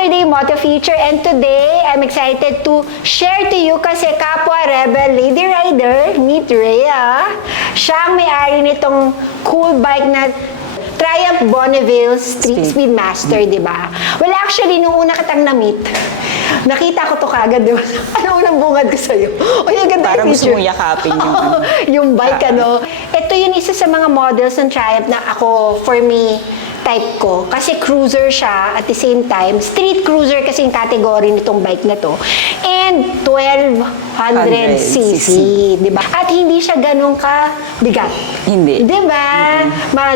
Saturday Moto Feature, and today I'm excited to share to you kasi kapwa Rebel Lady Rider, meet Rhea. Siya ang may-ari nitong cool bike na Triumph Bonneville Street Speedmaster, di ba? Well, actually, nung una kitang na-meet, nakita ko to kagad, di ba? Ano unang bungad ko sa'yo? O, yung ganda Parang yung gusto picture. mong yakapin yung yung bike, ano. Ito yun isa sa mga models ng Triumph na ako, for me, type ko. Kasi cruiser siya at the same time. Street cruiser kasi yung category nitong bike na to. And 1200cc, di ba? At hindi siya ganun ka bigat. Hindi. Di ba?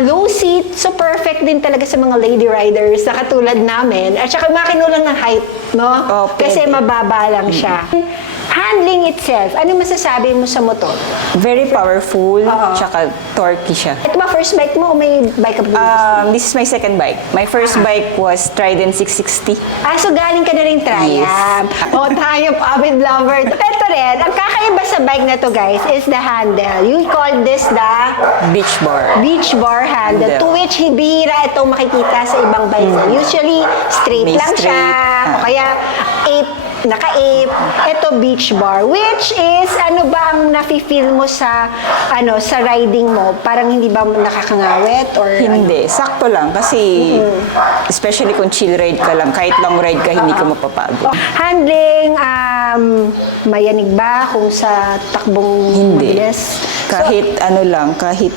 Low seat. So perfect din talaga sa mga lady riders na katulad namin. At saka makinulang ng height, no? Oh, kasi mababa lang siya. Handling itself, ano masasabi mo sa motor? very powerful, tsaka torquey siya. Ito ba first bike mo o may bike ka ba? This is my second bike. My first bike was Trident 660. So galing ka na rin Triumph. O, Triumph avid lover. Ito rin, ang kakaiba sa bike na to guys is the handle. You call this the Beach bar. beach bar handle, Handle. to which bihira itong makikita sa ibang bike. Usually, straight May lang siya. straight. O kaya, naka-ape. Ito, beach bar. Which is, ano ba ang nafe-feel mo sa, sa riding mo? Parang hindi ba nakakangawit? Or Hindi. Sakto lang. Kasi, especially kung chill ride ka lang, kahit long ride ka, hindi ka mapapagod. Handling, mayanig ba kung sa takbong Hindi. mabilis? Kahit kahit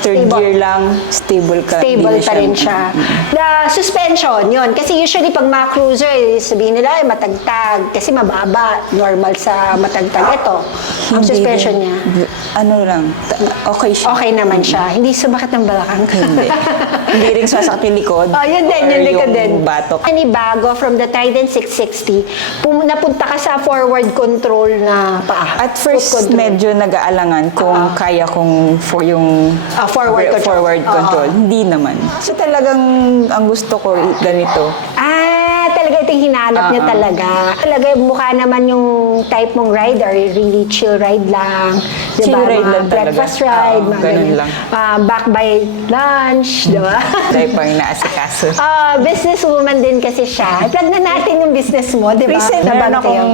third Stable. gear lang, stable ka. Stable hindi na pa rin siya. The suspension, yun. Kasi usually pag mga cruiser, sabihin nila ay matagtag. Kasi mababa, normal sa matagtag. Ito, ang Hindi suspension rin. niya. Okay siya. Okay naman siya. Hindi sumakit ng balakang. Hindi. Hindi rin sasakit yung likod. Yun din, or yung likod din. batok. Bago from the Trident 660, napunta ka sa forward control na paa. At first, Foot control. medyo nag-aalangan kung kaya kong for yung forward control. forward control. Hindi naman. So talagang ang gusto ko ganito. Talaga ito yung hinanap niya talaga. Talaga mukha naman yung type mong rider, really chill ride lang. Diba? Chill ride Mga lang talaga. breakfast ride, mga Ganun ganyan. lang. Back by lunch, diba? Dahil pang inaasikaso. Businesswoman din kasi siya. Plug na natin yung business mo, diba? Recent, meron Nabang akong kayo.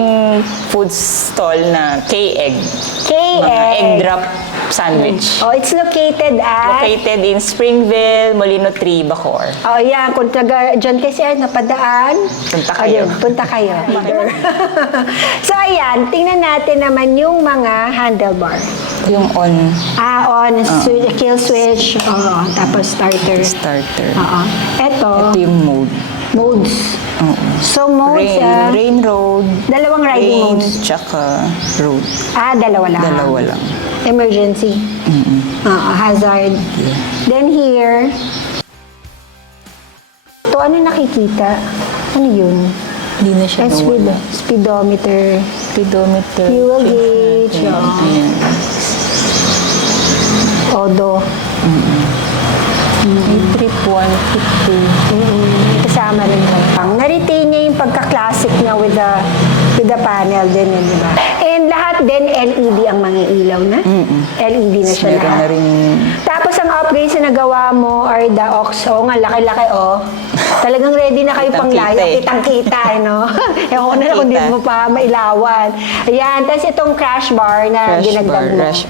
food stall na K-Egg. Mga K-Egg. egg drop sandwich. It's located at... Located in Springville, Molino 3, Bacoor. Yan. Kung taga dyan kasi napadaan. Punta kayo. Punta kayo. So, ayan. Tingnan natin naman yung mga handlebar. Yung on On, kill switch, tapos starter. starter. Ito, Ito yung mode. modes. So, modes, Rain road. dalawang riding Rain, modes. tsaka road. Dalawa lang. Dalawa lang. Emergency. Hazard. Then here, ito, ano nakikita? Ano yun? Hindi na siya nawala. Speedometer. Speedometer. Fuel check gauge, natin. Ayan. Odo. May trip 152. Kasama rin lang. Na-retain niya yung pagka-classic niya with the panel din, yun, di ba? And lahat din LED ang mga ilaw na. LED na siya Meron lahat. na rin Tapos ang upgrades na nagawa mo are the aux. Nga, laki-laki, Talagang ready na kayo pang Kitang-kita layo. eh. Kitang-kita, Ewan ko na lang kung di Kita. mo pa mailawan. Ayan. Tapos itong crash bar na Crash dinagdag bar, mo. crash,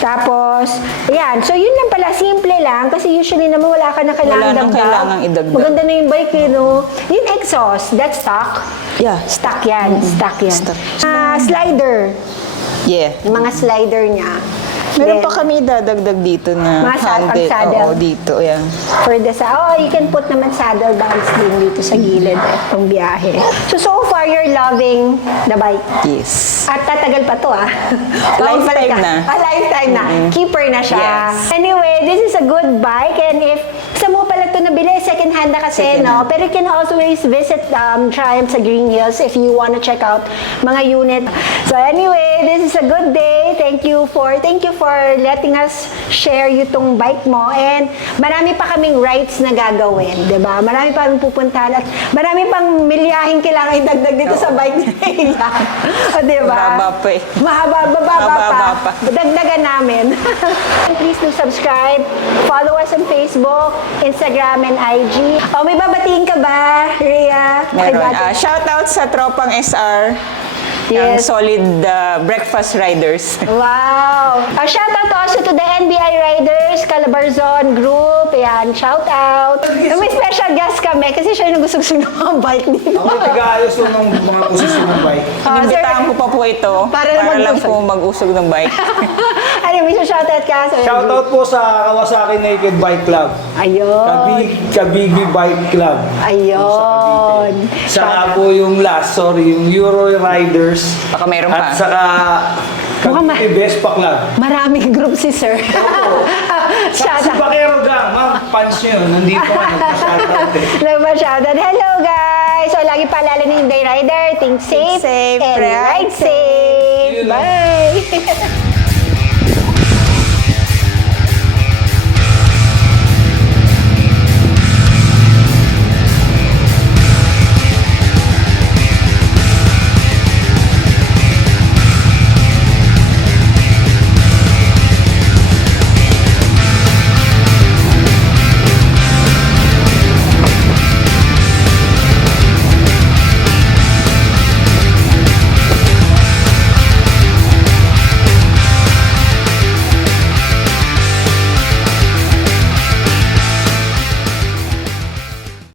Tapos, ayan. So, yun lang pala. Simple lang. Kasi usually naman wala ka na kailangan Wala nang dagdag. kailangang idagdag. Maganda na yung bike, Yung exhaust, that's stock. Yeah. Stock yan. Stock yan. Stock. Slider. Yeah. Yung mga slider niya. Meron Then, pa kami dadagdag dito na Mga handle. pang-saddle. Oo, dito. Ayan. for the you can put naman saddle bags din dito sa gilid itong biyahe. So far, you're loving the bike. Yes. At tatagal pa to, Lifetime na. Lifetime na. Keeper na siya. Yes. Anyway, this is a good bike, and if sa mo pala ito nabili, second hand na kasi, Second no? hand. Pero you can always visit Triumph sa Green Hills if you want to check out mga unit. So anyway, this is a good day. Thank you for letting us share itong bike mo, and marami pa kaming rides na gagawin, 'di ba? Marami pa kaming pupuntahan at marami pang milyahing kailangan idagdag dito sa bike nila. O, 'di ba? Mahaba pa eh. Bababa Mababa pa. Dagdagan namin. Please do subscribe. Follow us on Facebook, Instagram, and IG. Oh, may babatiin ka ba, Rhea? Kay Meron. Dati? Shout out sa tropang SR. Yung Yes. solid breakfast riders. Wow! Shout out also to the NBI Riders, Calabarzon Group. Ayan, shout out. May special guest kami kasi siya yung nagusog-sug ng mga bike dito. Ako yung taga-ayos ko ng mga posisyon ng bike. Inimbitahan ko pa po ito Para para lang mag-usog. po mag-usog ng bike. Ano, may shout out ka? Shoutout po sa Kawasaki Naked Bike Club. Ayun. Kabigi Bike Club. Ayun. Saka po yung last, yung Euro Riders. Baka meron pa. At saka Mukhang Kabigi Vespa Club. Maraming group si Sir. Saka Shout si out. Bakero Gang, fans nyo yun. Nandito ka, nagpa-shoutout eh. Nagpa-shoutout. Hello guys! So, lagi paalala ng Day Rider. Think safe, safe, and ride ride safe. See you later. Bye!